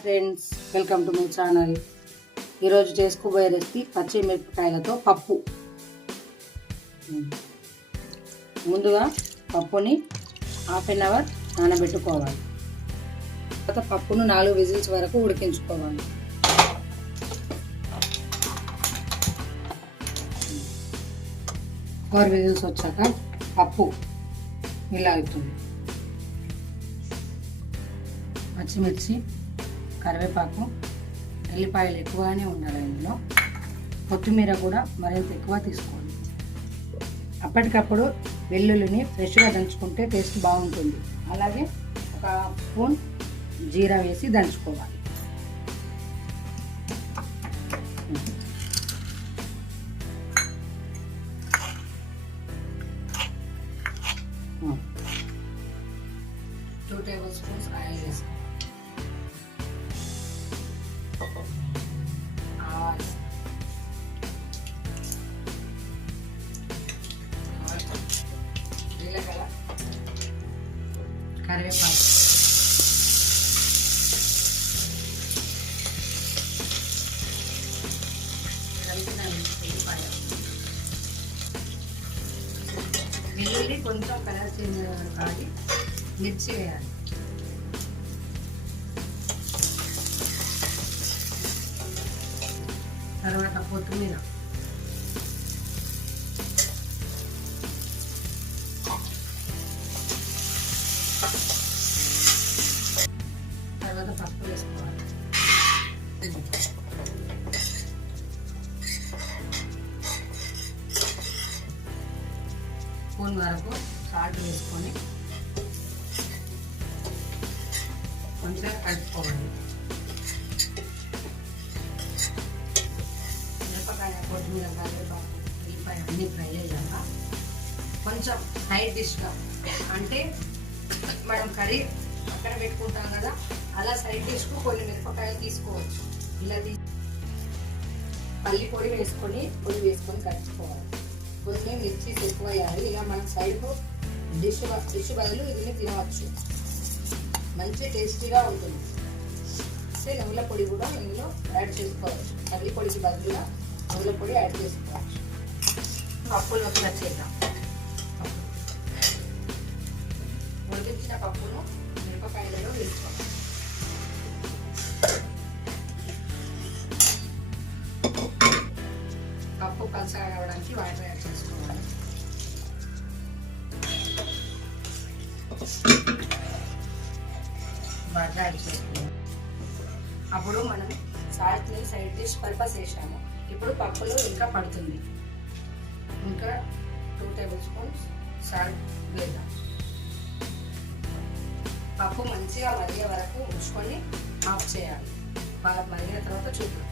Friends welcome to my channel. ఈరోజు చేసుకోబోయే recipe పచ్చిమిరపకాయలతో పప్పు. ముందుగా పప్పుని హాఫ్ అన్ అవర్ నానబెట్టుకోవాలి. తర్వాత పప్పును నాలుగు విజిల్స్ వరకు ఉడికించుకోవాలి. ఫోర్ విజిల్స్ వచ్చాక పప్పు ఇలా అవుతుంది పచ్చిమిర్చి కరివేపాకు ఎల్లిపాయలు ఎక్కువగానే ఉండాలి ఇందులో. కొత్తిమీర కూడా మరింత ఎక్కువ తీసుకోండి. అప్పటికప్పుడు వెల్లుల్లిని ఫ్రెష్గా దంచుకుంటే టేస్ట్ బాగుంటుంది. అలాగే ఒక స్పూన్ జీరా వేసి దంచుకోవాలి. టూ టేబుల్ స్పూన్స్ ఆయిల్ వేసుకోవాలి కరివేపాకు. కలిపిన వెల్లుల్లి కొంచెం కలర్ చేంజ్ కాదు మిర్చి వేయాలి. తర్వాత కొత్తిమీర. తర్వాత పప్పు వేసుకోవాలి. స్పూన్ వరకు సాల్ట్ వేసుకొని కొంచెం కలుపుకోవాలి. కొత్తిమీర కరివేపాకు ఉల్లిపాయ అన్నీ ఫ్రై అయ్యాక కొంచెం సైడ్ డిష్గా అంటే మనం కర్రీ పక్కన పెట్టుకుంటాం కదా అలా సైడ్ డిష్కు కొన్ని మిరపకాయలు తీసుకోవచ్చు. ఇలా తీ పల్లి పొడి వేసుకొని పొడి వేసుకొని కలుపుకోవాలి. కొన్ని మిర్చి ఎక్కువ వేయాలి ఇలా మనం సైడ్కు డిష్ డిష్ బదులు ఇది తినవచ్చు. మంచి టేస్టీగా ఉంటుంది. అంటే నువ్వుల పొడి కూడా ఇందులో యాడ్ చేసుకోవచ్చు. పల్లి పొడికి బదులుగా నువ్వుల పొడి యాడ్ చేసుకోవచ్చు. పప్పులోకి వచ్చేద్దాం ఉడికించిన పప్పును మిరపకాయలలో వేసుకోవాలి. పప్పు పలసగా కావడానికి వాటర్ యాడ్ చేసుకోవాలి. వాటర్ యాడ్ చేసుకోవాలి. అప్పుడు మనం సాల్ట్ని సైడ్ డిష్ పర్పస్ వేసాము. ఇప్పుడు పప్పులో ఇంకా పడుతుంది. ఇంకా టూ టేబుల్ స్పూన్స్ సాల్ట్ వేద్దాం. పప్పు మంచిగా మరిగే వరకు ఉంచుకొని ఆఫ్ చేయాలి. మరిగిన తర్వాత చూద్దాం.